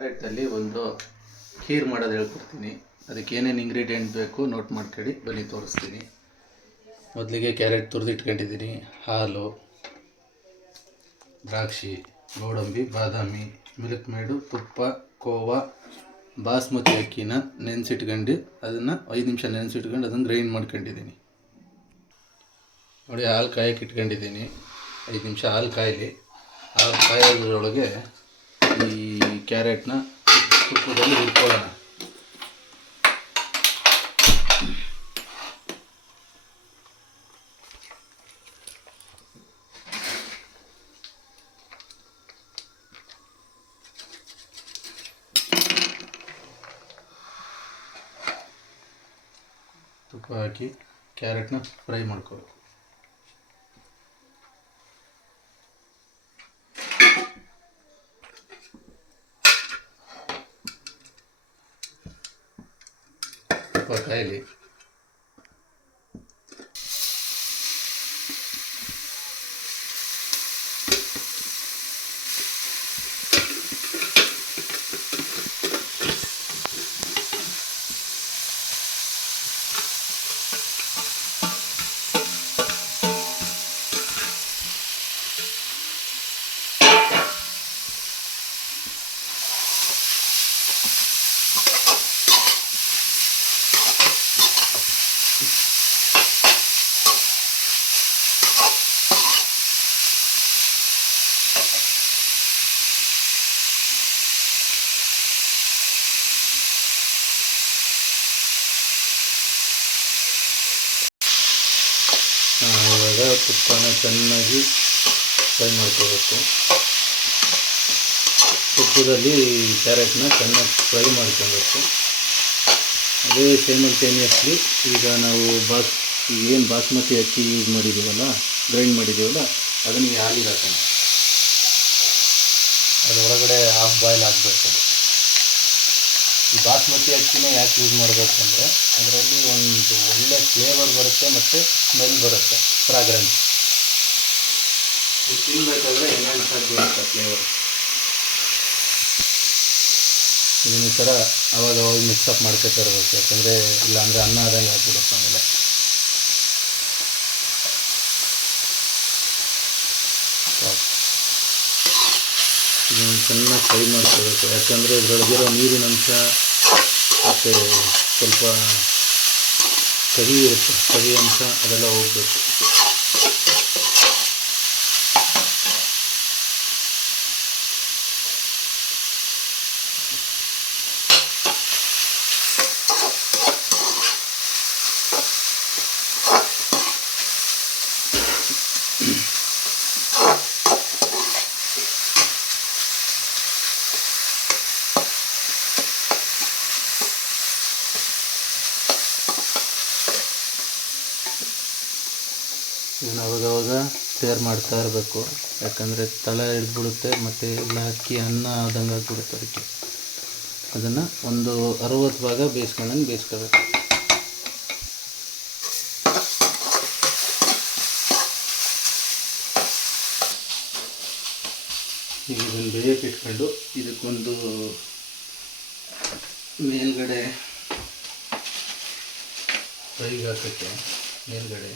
ಡಯಟಲ್ಲಿ ಒಂದು ಖೀರ್ ಮಾಡೋದು ಹೇಳ್ಕೊಡ್ತೀನಿ. ಅದಕ್ಕೆ ಏನೇನು ಇಂಗ್ರೀಡಿಯೆಂಟ್ ಬೇಕು ನೋಟ್ ಮಾಡ್ಕೊಳ್ಳಿ, ಬನ್ನಿ ತೋರಿಸ್ತೀನಿ. ಮೊದಲಿಗೆ ಕ್ಯಾರೆಟ್ ತುರಿದಿಟ್ಕೊಂಡಿದ್ದೀನಿ, ಹಾಲು, ದ್ರಾಕ್ಷಿ, ಗೋಡಂಬಿ, ಬಾದಾಮಿ, ಮಿಲ್ಕ್ ಮೇಡು, ತುಪ್ಪ, ಕೋವಾ, ಬಾಸ್ಮತಿ ಅಕ್ಕಿನ ನೆನೆಸಿಟ್ಕೊಂಡು ಅದನ್ನು 5 ನಿಮಿಷ ನೆನೆಸಿಟ್ಕೊಂಡು ಅದನ್ನು ಗ್ರೈಂಡ್ ಮಾಡ್ಕೊಂಡಿದ್ದೀನಿ. ನೋಡಿ, ಹಾಲು ಕಾಯಕ್ಕೆ ಇಟ್ಕೊಂಡಿದ್ದೀನಿ. 5 ನಿಮಿಷ ಹಾಲು ಕಾಯಲಿ. ಹಾಲು ಕಾಯೋದ್ರೊಳಗೆ ಈ ಕ್ಯಾರೆಟ್ನ ತುಪ್ಪದಲ್ಲಿ ಹುರ್ಕೊಳ್ಳೋಣ. ತುಪ್ಪ ಹಾಕಿ ಕ್ಯಾರೆಟ್ನ ಫ್ರೈ ಮಾಡ್ಕೊಳ್ಳಿ. ತುಪ್ಪ ಕಾಯಲಿ. ಇವಾಗ ತುಪ್ಪನ ಚೆನ್ನಾಗಿ ಫ್ರೈ ಮಾಡ್ಕೋಬೇಕು. ತುಪ್ಪದಲ್ಲಿ ಕ್ಯಾರೆಟ್ನ ಚೆನ್ನಾಗಿ ಫ್ರೈ ಮಾಡ್ಕೊಬೇಕು. ಅದೇ ಸೈಮಲ್ಟೇನಿಯಸ್ಲಿ ಈಗ ನಾವು ಏನು ಬಾಸ್ಮತಿ ಅಕ್ಕಿ ಯೂಸ್ ಮಾಡಿದ್ದೀವಲ್ಲ, ಗ್ರೈಂಡ್ ಮಾಡಿದ್ದೀವಲ್ಲ, ಅದನ್ನು ಈ ಹಾಲಿಗೆ ಹಾಕೋಣ. ಅದರೊಳಗಡೆ ಹಾಫ್ ಬಾಯ್ಲ್ ಆಗಬೇಕು. ಈ ಬಾಸ್ಮತಿ ಅಕ್ಕಿನೇ ಯಾಕೆ ಯೂಸ್ ಮಾಡಬೇಕು ಅಂದರೆ ಅದರಲ್ಲಿ ಒಂದು ಒಳ್ಳೆ ಫ್ಲೇವರ್ ಬರುತ್ತೆ ಮತ್ತು ಸ್ಮೆಲ್ ಬರುತ್ತೆ, ಫ್ರಾಗ್ರೆನ್ಸ್. ಇದು ತಿನ್ನಬೇಕಾದ್ರೆ ಎನ್ಹಾನ್ಸ್ ಆಗಿರುತ್ತೆ ಫ್ಲೇವರ್. ಇದನ್ನ ಈ ಥರ ಅವಾಗ ಮಿಕ್ಸಪ್ ಮಾಡ್ಕೊತಾ ಇರಬೇಕು, ಯಾಕಂದರೆ ಇಲ್ಲಾಂದರೆ ಅನ್ನ ಆದಂಗೆ ಹಾಕ್ಬಿಡುತ್ತೆ ಆಮೇಲೆ. ಇದನ್ನು ಚೆನ್ನಾಗಿ ಫ್ರೈ ಮಾಡ್ಕೋಬೇಕು, ಯಾಕಂದರೆ ಇದರೊಳಗಿರೋ ನೀರಿನ ಅಂಶ ಮತ್ತು ಸ್ವಲ್ಪ ಕಹಿ ಇರುತ್ತೆ, ಕಹಿ ಅಂಶ ಅದೆಲ್ಲ ಹೋಗಬೇಕು. ಇದನ್ನು ಅವಾಗವಾಗ ಸ್ಟೇರ್ ಮಾಡ್ತಾ ಇರಬೇಕು, ಯಾಕಂದರೆ ತಳ ಹಿಡಿದ್ಬಿಡುತ್ತೆ ಮತ್ತು ಎಲ್ಲ ಅಕ್ಕಿ ಅನ್ನ ಆದಂಗೆ ಆಗಿಬಿಡುತ್ತೆ. ಅದಕ್ಕೆ ಅದನ್ನು ಒಂದು 60 ಭಾಗ ಬೇಯಿಸ್ಕೊಂಡಂಗೆ ಬೇಯಿಸ್ಕೋಬೇಕು. ಈಗ ಇದನ್ನು ಬೇಯಕ್ಕೆ ಇಟ್ಕೊಂಡು ಇದಕ್ಕೊಂದು ಮೇಲ್ಗಡೆ ಫ್ರೈಗೆ ಹಾಕೋಕ್ಕೆ ಮೇಲ್ಗಡೆ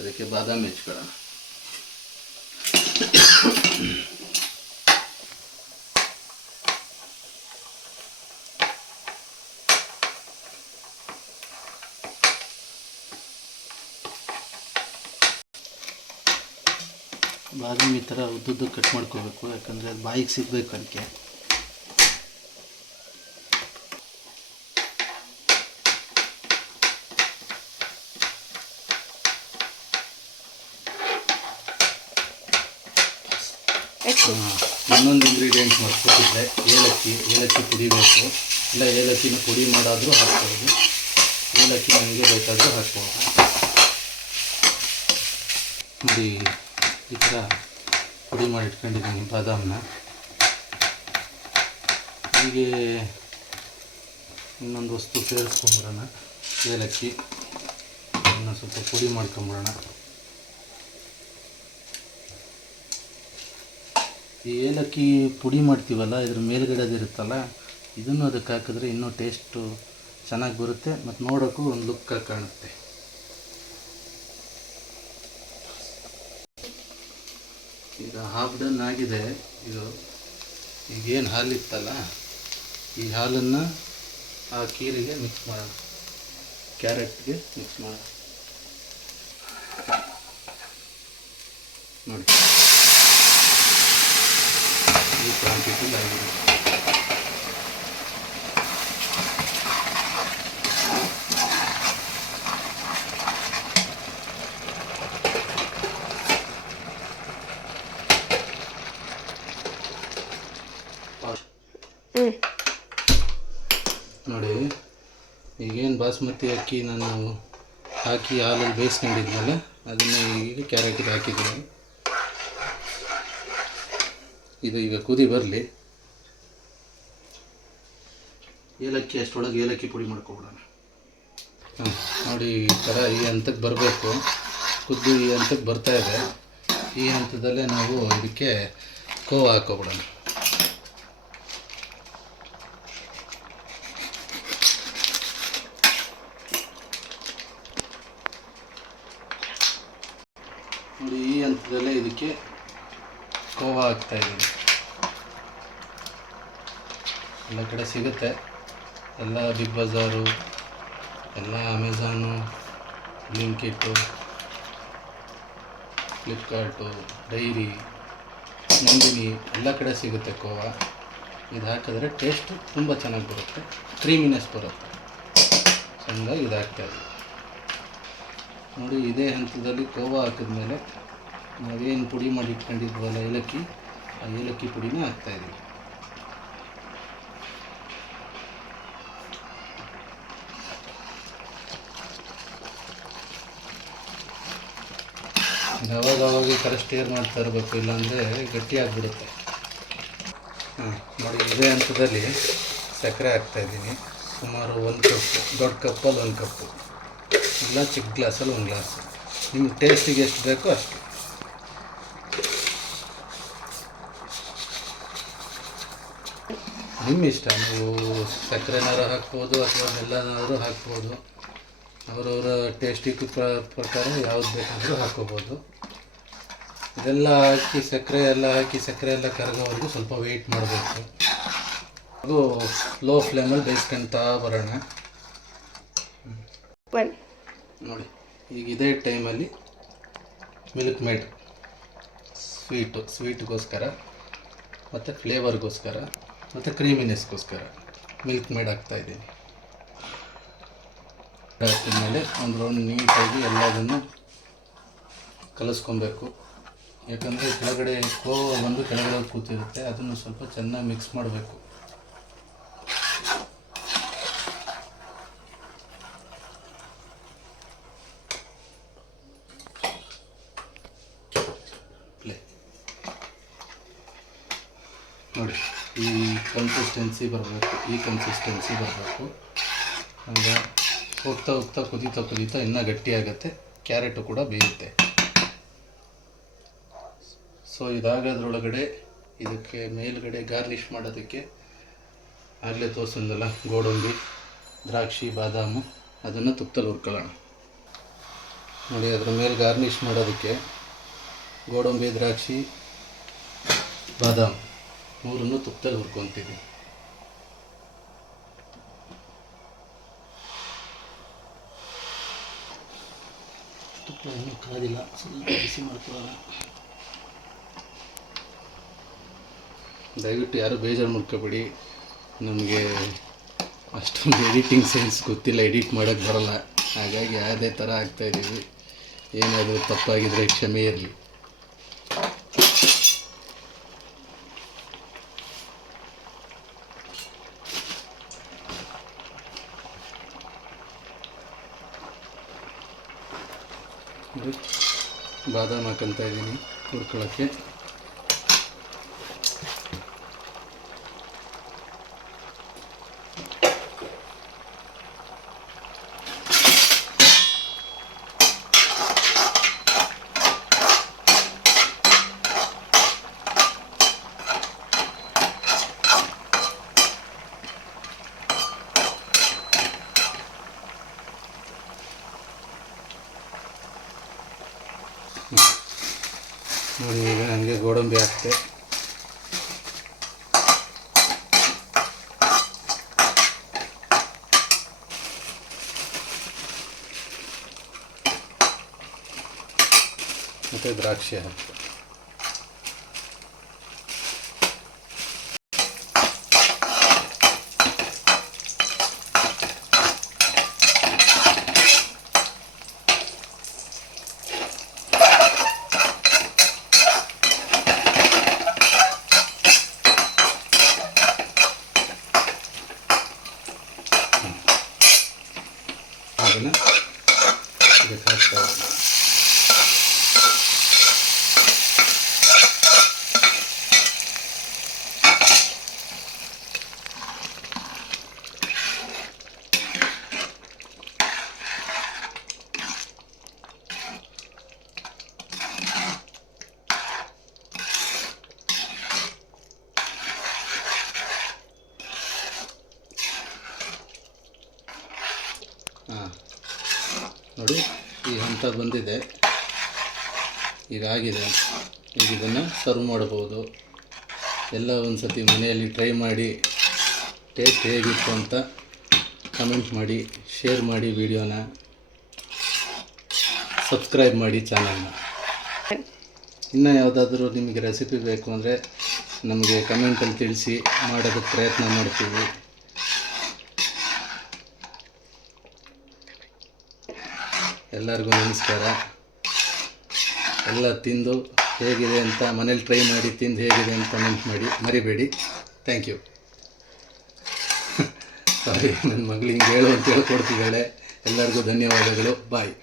ಅದಕ್ಕೆ ಬಾದಾಮಿ ಹೆಚ್ಕೊಳ್ಳೋಣ. ಬಾದಾಮಿ ಈ ಥರ ಉದ್ದುದ್ದು ಕಟ್ ಮಾಡ್ಕೋಬೇಕು, ಯಾಕಂದರೆ ಅದು ಬಾಯಿಗೆ ಸಿಗಬೇಕು. ಅದಕ್ಕೆ ಇನ್ನೊಂದು ಇಂಗ್ರೀಡಿಯೆಂಟ್ ಮರ್ತ್ಬಿಟ್ಟಿದ್ದೆ, ಏಲಕ್ಕಿ ಪುಡಿ ಬೇಕು. ಇಲ್ಲ ಏಲಕ್ಕಿನ ಪುಡಿ ಮಾಡಾದರೂ ಹಾಕ್ಬೋದು, ಏಲಕ್ಕಿ ನನಗೆ ಬೇಕಾದರೂ ಹಾಕ್ಬೋದು. ನೋಡಿ, ಈ ಥರ ಪುಡಿ ಮಾಡಿ ಇಟ್ಕೊಂಡಿದ್ದೀನಿ ಬಾದಾಮನ್ನ. ಹೀಗೆ ಇನ್ನೊಂದು ವಸ್ತು ಸೇರಿಸ್ಕೊಂಬಿಡೋಣ, ಏಲಕ್ಕಿ ಇನ್ನೊಂದು ಸ್ವಲ್ಪ ಪುಡಿ ಮಾಡ್ಕೊಂಬಿಡೋಣ. ಈ ಏಲಕ್ಕಿ ಪುಡಿ ಮಾಡ್ತೀವಲ್ಲ, ಇದ್ರ ಮೇಲ್ಗಡೆ ಇರುತ್ತಲ್ಲ, ಇದನ್ನು ಅದಕ್ಕೆ ಹಾಕಿದ್ರೆ ಇನ್ನೂ ಟೇಸ್ಟು ಚೆನ್ನಾಗಿ ಬರುತ್ತೆ ಮತ್ತು ನೋಡೋಕ್ಕೂ ಒಂದು ಲುಕ್ಕಾಗಿ ಕಾಣುತ್ತೆ. ಈಗ ಹಾಫ್ ಡನ್ ಆಗಿದೆ. ಇದು ಈಗೇನು ಹಾಲಿತ್ತಲ್ಲ, ಈ ಹಾಲನ್ನು ಆ ಖೀರಿಗೆ ಮಿಕ್ಸ್ ಮಾಡೋಣ, ಕ್ಯಾರೆಟ್ಗೆ ಮಿಕ್ಸ್ ಮಾಡೋಣ. ನೋಡಿ, ಈ ಕ್ವಾಂಟಿಟಿ ಆಗಿದೆ. ನೋಡಿ, ಈಗೇನು ಬಾಸ್ಮತಿ ಅಕ್ಕಿ ನಾನು ಹಾಕಿ ಹಾಲಲ್ಲಿ ಬೇಯಿಸ್ಕೊಂಡಿದ್ನಲ್ಲ, ಅದನ್ನು ಈಗ ಕ್ಯಾರೆಟಿಗೆ ಹಾಕಿದ್ದೀನಿ. ಇದು ಈಗ ಕುದಿ ಬರಲಿ. ಏಲಕ್ಕಿ ಅಷ್ಟರೊಳಗೆ ಏಲಕ್ಕಿ ಪುಡಿ ಮಾಡ್ಕೊಬಿಡೋಣ. ನೋಡಿ, ಈ ಥರ ಈ ಹಂತಕ್ಕೆ ಬರಬೇಕು. ಕುದ್ದು ಈ ಹಂತಕ್ಕೆ ಬರ್ತಾಯಿದೆ. ಈ ಹಂತದಲ್ಲೇ ನಾವು ಇದಕ್ಕೆ ಕೋವಾ ಹಾಕ್ಕೊಬಿಡೋಣ. ನೋಡಿ, ಈ ಹಂತದಲ್ಲೇ ಇದಕ್ಕೆ ಕೋವಾ ಹಾಕ್ತಾಯಿದ್ದೀನಿ. ಎಲ್ಲ ಕಡೆ ಸಿಗುತ್ತೆ, ಎಲ್ಲ ಬಿಗ್ ಬಜಾರು, ಎಲ್ಲ ಅಮೆಝಾನು, ಬ್ಲಿಂಕಿಟ್ಟು, ಫ್ಲಿಪ್ಕಾರ್ಟು, ಡೈರಿ, ನಂದಿನಿ, ಎಲ್ಲ ಕಡೆ ಸಿಗುತ್ತೆ ಕೋವಾ. ಇದು ಹಾಕಿದ್ರೆ ಟೇಸ್ಟು ತುಂಬ ಚೆನ್ನಾಗಿ ಬರುತ್ತೆ, ಕ್ರೀಮಿನೆಸ್ ಬರುತ್ತೆ. ಚೆಂದಾಗಿ ಇದು ಹಾಕ್ತಾಯಿದ್ದೀವಿ. ನೋಡಿ, ಇದೇ ಹಂತದಲ್ಲಿ ಕೋವಾ ಹಾಕಿದ್ಮೇಲೆ ನಾವೇನು ಪುಡಿ ಮಾಡಿ ಇಟ್ಕೊಂಡಿದ್ವಲ್ಲ ಏಲಕ್ಕಿ, ಆ ಏಲಕ್ಕಿ ಪುಡಿನ ಹಾಕ್ತಾಯಿದ್ದೀವಿ. ಅವಾಗ ಈ ಥರ ಸ್ಟೇರ್ ಮಾಡ್ತಾ ಇರಬೇಕು, ಇಲ್ಲಾಂದರೆ ಗಟ್ಟಿ ಆಗಿಬಿಡುತ್ತೆ. ನೋಡಿ, ಇದೇ ಹಂತದಲ್ಲಿ ಸಕ್ಕರೆ ಹಾಕ್ತಾಯಿದ್ದೀನಿ. ಸುಮಾರು 1 ಕಪ್, ದೊಡ್ಡ ಕಪ್ಪಲ್ಲಿ 1 ಕಪ್ಪು, ಇಲ್ಲ ಚಿಕ್ಕ ಗ್ಲಾಸಲ್ಲಿ 1 ಗ್ಲಾಸು. ನಿಮ್ಗೆ ಟೇಸ್ಟಿಗೆ ಎಷ್ಟು ಬೇಕೋ ಅಷ್ಟು. ನಿಮ್ಮ ಇಷ್ಟ, ನೀವು ಸಕ್ಕರೆನಾರು ಹಾಕ್ಬೋದು ಅಥವಾ ಬೆಲ್ಲನಾದರೂ ಹಾಕ್ಬೋದು. ಅವರವರ ಟೇಸ್ಟಿಗೆ ಪ್ರಕಾರ ಯಾವ್ದು ಬೇಕಾದರೂ ಹಾಕ್ಕೋಬೋದು. ಇದೆಲ್ಲ ಹಾಕಿ ಸಕ್ಕರೆ ಎಲ್ಲ ಕರಗೋವರೆಗೂ ಸ್ವಲ್ಪ ವೆಯ್ಟ್ ಮಾಡಬೇಕು. ಅದು ಲೋ ಫ್ಲೇಮಲ್ಲಿ ಬೇಯಿಸ್ಕೊಂತ ಬರೋಣ. ನೋಡಿ, ಈಗ ಇದೇ ಟೈಮಲ್ಲಿ ಮಿಲ್ಕ್ ಮೇಡ್ ಸ್ವೀಟ್ಗೋಸ್ಕರ ಮತ್ತು ಫ್ಲೇವರ್ಗೋಸ್ಕರ ಮತ್ತು ಕ್ರೀಮಿನೆಸ್ಗೋಸ್ಕರ ಮಿಲ್ಕ್ ಮೇಡ್ ಹಾಕ್ತಾಯಿದ್ದೀನಿ. ಹಾಕಿದ್ಮೇಲೆ ಒಂದು ರೌಂಡ್ ನೀಟಾಗಿ ಎಲ್ಲದನ್ನು ಕಲಿಸ್ಕೊಬೇಕು. ಯಾಕಂದರೆ ಕೆಳಗಡೆ ಕೋವಾ ಬಂದು ಕೆಳಗಡೆ ಕೂತಿರುತ್ತೆ, ಅದನ್ನು ಸ್ವಲ್ಪ ಚೆನ್ನಾಗಿ ಮಿಕ್ಸ್ ಮಾಡಬೇಕು. ನೋಡಿ, ಈ ಕನ್ಸಿಸ್ಟೆನ್ಸಿ ಬರಬೇಕು. ಹಂಗೆ ಹೋಗ್ತಾ ಕುದೀತಾ ಇನ್ನೂ ಗಟ್ಟಿಯಾಗುತ್ತೆ. ಕ್ಯಾರೆಟು ಕೂಡ ಬೇಯುತ್ತೆ. ಸೊ ಇದಾಗೋದ್ರೊಳಗಡೆ ಇದಕ್ಕೆ ಮೇಲ್ಗಡೆ ಗಾರ್ನಿಷ್ ಮಾಡೋದಕ್ಕೆ ಆಗಲೇ ತೋರಿಸಿದ್ನಲ್ಲ ಗೋಡಂಬಿ, ದ್ರಾಕ್ಷಿ, ಬಾದಾಮು, ಅದನ್ನು ತುಪ್ಪದಲ್ಲಿ ಹುರ್ಕೊಳ್ಳೋಣ. ನೋಡಿ, ಅದ್ರ ಮೇಲೆ ಗಾರ್ನಿಷ್ ಮಾಡೋದಕ್ಕೆ ಗೋಡಂಬಿ, ದ್ರಾಕ್ಷಿ, ಬಾದಾಮು 3 ತುಪ್ಪದಲ್ಲಿ ಹುರ್ಕೊತೀವಿ. ತುಪ್ಪ ಇನ್ನೂ ಕಾದಿಲ್ಲ, ಸ್ವಲ್ಪ ಬಿಸಿ ಮಾಡ್ಕೊಳ್ಳೋಣ. ದಯವಿಟ್ಟು ಯಾರು ಬೇಜಾರು ಮಾಡ್ಕೋಬೇಡಿ, ನಮಗೆ ಅಷ್ಟೊಂದು ಎಡಿಟಿಂಗ್ ಸೆನ್ಸ್ ಗೊತ್ತಿಲ್ಲ, ಎಡಿಟ್ ಮಾಡೋಕ್ಕೆ ಬರೋಲ್ಲ. ಹಾಗಾಗಿ ಅದೇ ಥರ ಆಗ್ತಾಯಿದ್ದೀವಿ. ಏನಾದರೂ ತಪ್ಪಾಗಿದ್ದರೆ ಕ್ಷಮೆ ಇರಲಿ. ಬಾದಾಮ್ ಹಾಕಂತ ಇದ್ದೀನಿ ಹುರ್ಕೊಳ್ಳೋಕ್ಕೆ. ನೋಡಿ ಈಗ ಹಂಗೆ ಗೋಡಂಬಿ ಹಾಕ್ತೆ. ಮತ್ತು ದ್ರಾಕ್ಷಿ ಹಾಕ್ತೆ. ಅದನ್ನು ಇದಕ್ಕೆ ಹಾಕ್ತಾ ಇದ್ದೀನಿ. ನೋಡಿ ಈ ಹಂತ ಬಂದಿದೆ, ಈಗ ಆಗಿದೆ. ಈಗ ಇದನ್ನು ಸರ್ವ್ ಮಾಡ್ಬೋದು. ಎಲ್ಲ ಒಂದು ಸತಿ ಮನೆಯಲ್ಲಿ ಟ್ರೈ ಮಾಡಿ ಟೇಸ್ಟ್ ಹೇಗಿತ್ತು ಅಂತ ಕಮೆಂಟ್ ಮಾಡಿ, ಶೇರ್ ಮಾಡಿ, ವಿಡಿಯೋನ ಸಬ್ಸ್ಕ್ರೈಬ್ ಮಾಡಿ ಚಾನಲ್ನ. ಇನ್ನೂ ಯಾವುದಾದ್ರೂ ನಿಮಗೆ ರೆಸಿಪಿ ಬೇಕು ಅಂದರೆ ನಮಗೆ ಕಮೆಂಟಲ್ಲಿ ತಿಳಿಸಿ, ಮಾಡೋದಕ್ಕೆ ಪ್ರಯತ್ನ ಮಾಡ್ತೀವಿ. ಎಲ್ಲರಿಗೂ ನಮಸ್ಕಾರ. ಎಲ್ಲ ತಿಂದು ಹೇಗಿದೆ ಅಂತ ಮನೇಲಿ ಟ್ರೈ ಮಾಡಿ, ತಿಂದು ಹೇಗಿದೆ ಅಂತ ಕಮೆಂಟ್ ಮಾಡಿ ಮರಿಬೇಡಿ. Thank you. ಸಾರಿ, ನನ್ನ ಮಗಳು ಹಿಂಗೆ ಹೇಳು ಅಂತ ಹೇಳ್ಕೊಡ್ತಿದ್ದಾಳೆ. ಎಲ್ಲರಿಗೂ ಧನ್ಯವಾದಗಳು. ಬಾಯ್.